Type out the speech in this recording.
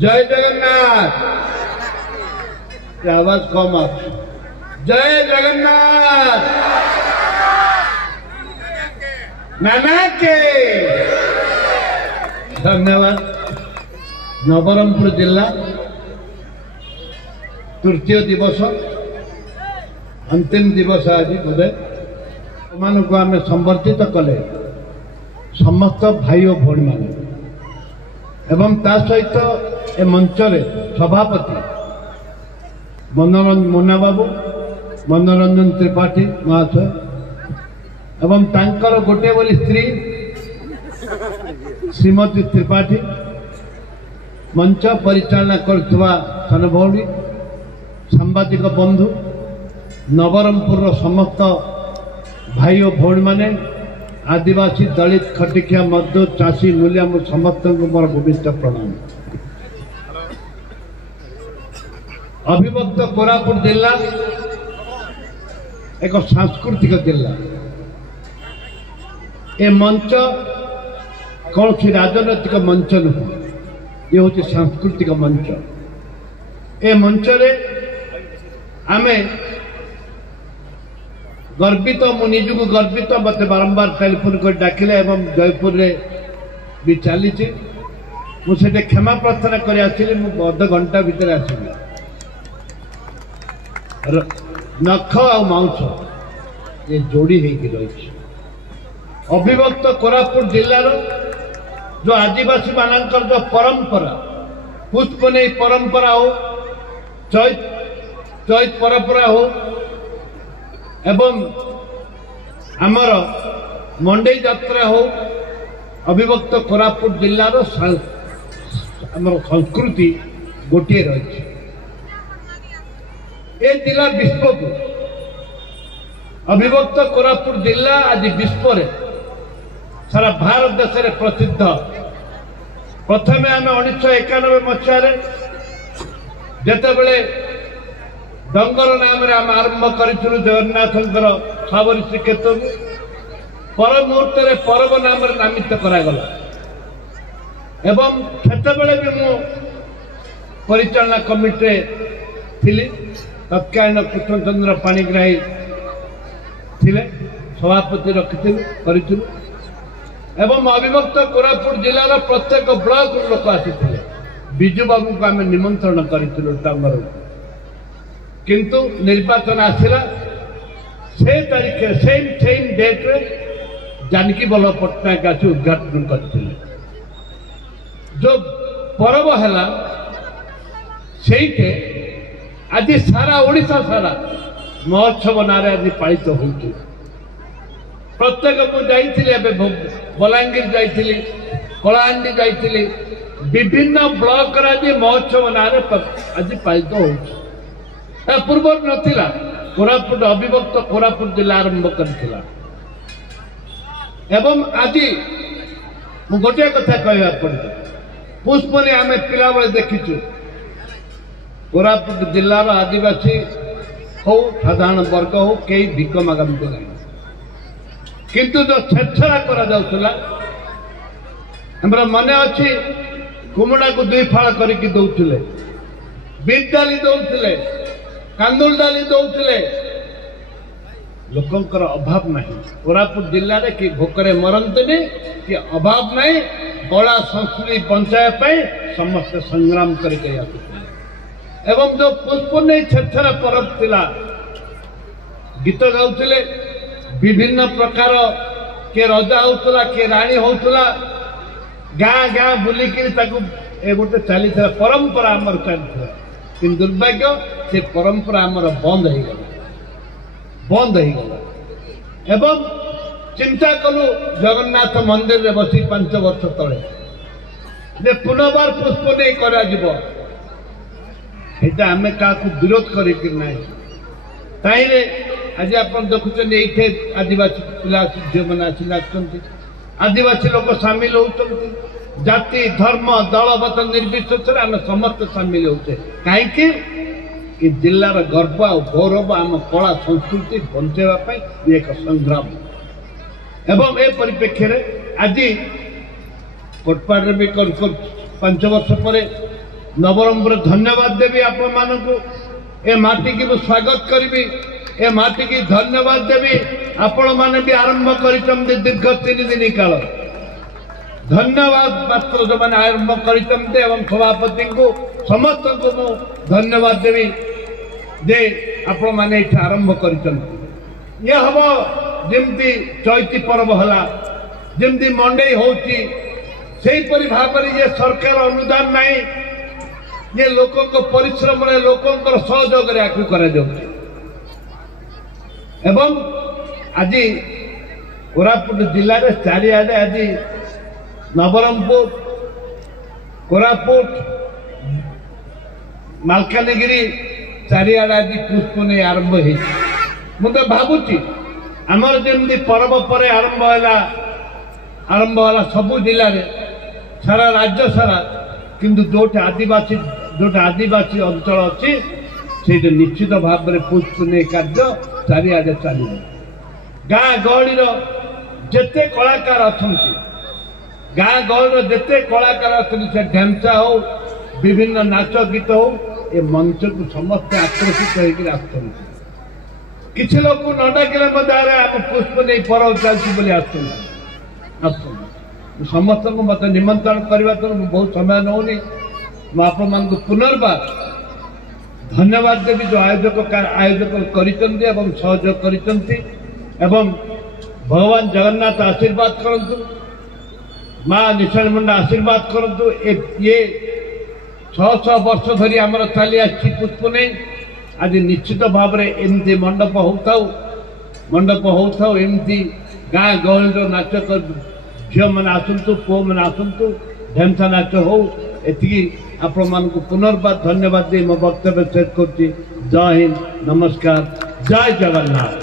जय जगन्नाथ। आवाज कम आ। जय जगन्नाथ। नाना के धन्यवाद। नवरंगपुर जिला तृतीय दिवस अंतिम दिवस आज बोधे मान को आम संबर्धित कले समस्त भाई और भौणी मान एवं ता सहित ए मंच सभापति मुन्ना बाबू मनोरंजन त्रिपाठी महाशय एवं तांकर गोटे बोली स्त्री श्रीमती त्रिपाठी मंच परिचालना करथुवा सान भौणी सांबादिक बंधु नवरंगपुर समस्त भाई और भौणी माने आदिवासी दलित खटिकिया मजदूर चाषी मूल्य समस्त मोर भूमिष्ठ प्रणाम। अविभक्त कोरापुट जिला एक सांस्कृतिक जिला। ए मंच कौन सी राजनैतिक मंच नुह, ये हूँ सांस्कृतिक मंच। ए मंच रे आमे गर्वित मु निजक गर्वित मत बारंबार टेलीफोन कर डाकिले एवं जयपुर रे भी चली मुझे क्षमा प्रार्थना कर आसिली अध घंटा भितर आसिली नख आ मांस ये जोड़ी रही। अविभक्त कोरापुट जिलार जो आदिवासी मानकर जो परंपरा पुष्पने परंपरा हो चैत परंपरा हो एवं आमर मंडई यात्रा हो अविभक्त कोरापुट जिलार आमर संस्कृति गोटे रही। ए जिला विश्व को अविभक्त कोरापुट जिला आज विश्व रे सारा भारत देश रे प्रसिद्ध। प्रथमे आम 1991 मसीह जेते बेले डंगर नाम आम आरंभ करूँ जगन्नाथ सावरी श्रीक्षेत्र पर मुहूर्त पर्व नाम नामित करागला एवं सेतबेले भी मु परिचालना कमिटी थिली। तत्कालीन कृष्णचंद्र पाणिग्राही थिले सभापति रखी एवं अविभक्त कोरापुट जिलार प्रत्येक ब्लॉक लोक आसी विजु बाबू को आम निमंत्रण करूँ टांगर किंतु निर्वाचन आसला से तारीख सेम डेट रे जानकी बल्लभ पट्टनायक आसी उद्घाटन करते जो पर्व है से आज सारा ओडिशा सारा महोत्सव नारे आज पालित हो प्रत्येक मुझे बलांगीर जाइली कलाहांडी जाइली विभिन्न ब्लॉक आज महोत्सव नारे आज पालित हो पूर्व नथिला कोरापुट अविभक्त कोरापुट जिला आरंभ करथिला एवं आज गोटे कथा कहवा पड़े पुष्पने आम पिला बेले देखीचु कोरापुट जिलार आदिवासी हो साधारण वर्ग हो कई भिक मागंतु नहीं किंतु जो छेछड़ा करा जाउथला हमरा मने अछि कुमड़ा को दुई फाड़ करके दउथले बीट डाली दउथले कांदुल डाली दौले लोकंकर अभाव नहीं। कोरापुट जिले में कि भोकरे मरंतनी कि अभाव नहीं कला संस्कृति बचाए समस्त संग्राम करके एवं जो पुष्पने छेछरा पर्व थिला गीत गाउले विभिन्न प्रकार के रजा होता के राणी होता गाँ गाँ बुलिक गोटे चली परंपरा आमर चलता कि दुर्भाग्य से परंपरा आमर बंद हो गला एवं चिंता कलु जगन्नाथ मंदिर रे बसी 5 वर्ष तले जे पुनर्बार पुष्प नहीं करा जीवो एटा हमें का विरोध करी ताईरे आज आप देखुन ये आदिवासी पिला झील मैंने आदिवासी लोक सामिल होती जाति धर्म दल मत निर्विशेष आम समस्त सामिल होते कहीं जिलार गर्व आ गौरव आम कला संस्कृति बचाइवाई एक संग्राम एवं ए परिप्रेक्षी में आज कोटपाड़ भी 5 वर्ष पर नवरंगपुर धन्यवाद देवी आपण मानकु ए माटी की स्वागत करी ए माटी की धन्यवाद देवी आपण माने भी आरंभ करितंते दीर्घ 3 दिन काल धन्यवाद मात्र जो मैंने आरंभ करितंते एवं सभापति को समस्त को मु धन्यवाद देवी जे आपण माने इठ आरंभ करितंते ये हम जेमती चैती पर्व हला जेमती मंडई होची सेही परि भाबरे ये सरकार अनुदान नहीं ये लोकों को परिश्रम रे लोकों को सहयोग रे आकु करा जाउची एवं आज कोरापुट जिले में चारिआडे आज नवरंगपुर कोरापुट मालकानगिरी चारिआडे आज पुष्पने आरंभ हो मुझे भावुची आमर जमी पर्व पर आरंभ है सबू जिले में सारा राज्य सारा किंतु जोटा आदिवासी अंचल अच्छी से निश्चित भाव में पुष्पने कार्य चारिआडे चलो गाँ गहली जेते कलाकार अच्छा गाँ गहली जेते कलाकार अच्छा ढेमचा हो विभिन्न नाच गीत हो ए मंच को समस्त आकर्षित होकर किसी लोग न डाकिले आम पुष्प नहीं पर्व चलती समस्त को मत निमंत्रण करने तो बहुत समय नौनी मुझे पुनर्बार धन्यवाद देवी जो आयोजक कर सहयोग कर भगवान जगन्नाथ आशीर्वाद करंतु माँ निशाणी मुंडा आशीर्वाद करंतु ये 600 वर्ष धरी आमर चली आसी पुष्प नहीं आज निश्चित भाव में एमती मंडप होता एमती गाँ गहली नाच कर झील मैंने आसतु पुओ मैंने आसतु ढेमसा नाच हो एति आपण मानक पुनर्बार धन्यवाद दे मो वक्तव्य शेष कर जय हिंद नमस्कार जय जगन्नाथ।